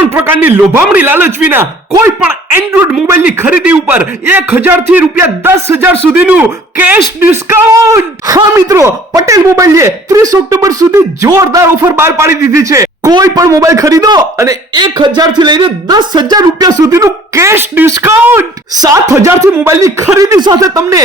પણ પ્રકારની લોભામણી લાલચ વિના કોઈ પણ એન્ડ્રોઇડ મોબાઈલની ખરીદી ઉપર 1000 થી ₹10,000 સુધીનું કેશ ડિસ્કાઉન્ટ. હા મિત્રો, પટેલ મોબાઈલે 30 ઓક્ટોબર સુધી જોરદાર ઓફર બહાર પાડી દીધી છે. કોઈ પણ મોબાઈલ ખરીદો અને 1000 થી લઈને ₹10,000 સુધીનું કેશ ડિસ્કાઉન્ટ. 7000 થી મોબાઈલની ખરીદી સાથે તમને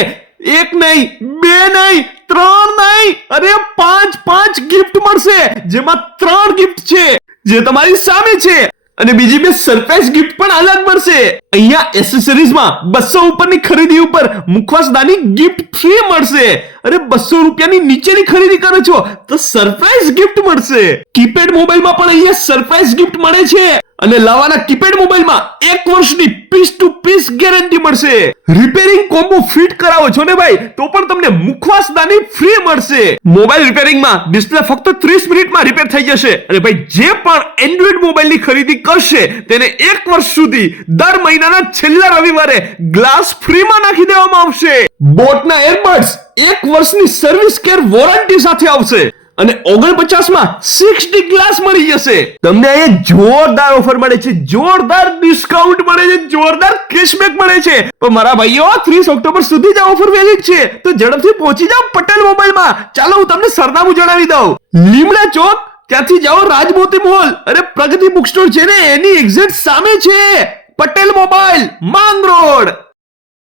એક નહીં, બે નહીં, ત્રણ નહીં, અરે 5 ગિફ્ટ મળશે, જેમાં 3 ગિફ્ટ છે જે તમારી સામે છે અને બીજી 2 સરપ્રાઈઝ ગિફ્ટ પણ અલગ મળશે. અહીંયા એસેસરીઝમાં 200 ઉપરની ખરીદી ઉપર મુખવાસદાની ગિફ્ટ ફ્રી મળશે. અરે ₹200 ની નીચેની ખરીદી કરો છો તો સરપ્રાઈઝ ગિફ્ટ મળશે. કીપેડ મોબાઈલમાં પણ અહીંયા સરપ્રાઈઝ ગિફ્ટ મળે છે અને લાવાના કીપેડ મોબાઈલમાં 1 વર્ષની પીસ ટુ પીસ ગેરંટી મળશે. રિપેરિંગ કોમ્બો ફિટ કરાવો છો ને ભાઈ, તો પણ તમને મુખવાસદાની ફ્રી મળશે. મોબાઈલ રિપેરિંગમાં ડિસ્પ્લે ફક્ત 30 મિનિટમાં રિપેર થઈ જશે અને ભાઈ જે પણ એન્ડ્રોઇડ મોબાઈલની ખરીદી કરશે તેને 1 વર્ષ સુધી દર મહિનાના છેલ્લા રવિવારે ગ્લાસ ફ્રીમાં નાખી દેવામાં આવશે. બોટના એરબડ્સ 1 વર્ષની સર્વિસ કેર વોરંટી સાથે આવશે અને 49 માં 60 ગ્લાસ મળી જશે. તમને અહીંયા જોરદાર ઓફર મળે છે, જોરદાર ડિસ્કાઉન્ટ મળે છે, જોરદાર કેશબેક મળે છે. પણ મારા ભાઈઓ 30 ઓક્ટોબર સુધી જ આ ઓફર વેલિડ છે, તો ઝડપથી પહોંચી જાઓ પટેલ મોબાઈલમાં. ચાલો હું તમને સરનામું જણાવી દઉં. લીમડા ચોક, ત્યાંથી જાઓ રાજમોતી મોલ, અને પ્રગતિ બુક સ્ટોર છે ને એની એક્ઝેક્ટ સામે છે પટેલ મોબાઈલ, માંગ રોડ.